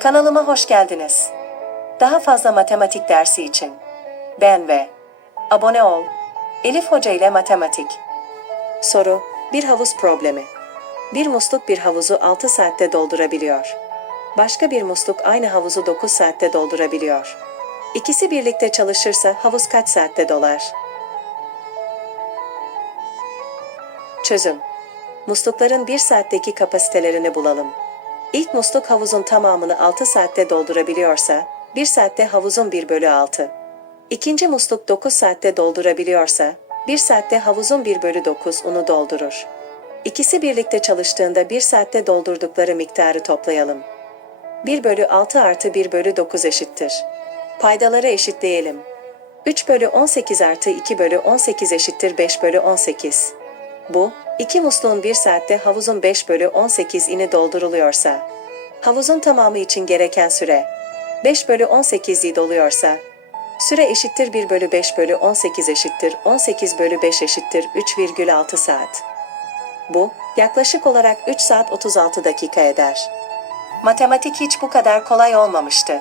Kanalıma hoş geldiniz. Daha fazla matematik dersi için beğen ve abone ol. Elif Hoca ile Matematik. Soru: Bir havuz problemi. Bir musluk bir havuzu 6 saatte doldurabiliyor. Başka bir musluk aynı havuzu 9 saatte doldurabiliyor. İkisi birlikte çalışırsa havuz kaç saatte dolar? Çözüm. Muslukların 1 saatteki kapasitelerini bulalım. İlk musluk havuzun tamamını 6 saatte doldurabiliyorsa, 1 saatte havuzun 1 bölü 6. İkinci musluk 9 saatte doldurabiliyorsa, 1 saatte havuzun 1 bölü 9 unu doldurur. İkisi birlikte çalıştığında 1 saatte doldurdukları miktarı toplayalım. 1 bölü 6 artı 1 bölü 9 eşittir. Paydaları eşitleyelim. 3 bölü 18 artı 2 bölü 18 eşittir 5 bölü 18. Bu, iki musluğun 1 saatte havuzun 5 bölü 18 ini dolduruluyorsa, havuzun tamamı için gereken süre 5 bölü 18'i doluyorsa, süre eşittir 1 bölü 5 bölü 18 eşittir 18 bölü 5 eşittir 3,6 saat. Bu, yaklaşık olarak 3 saat 36 dakika eder. Matematik hiç bu kadar kolay olmamıştı.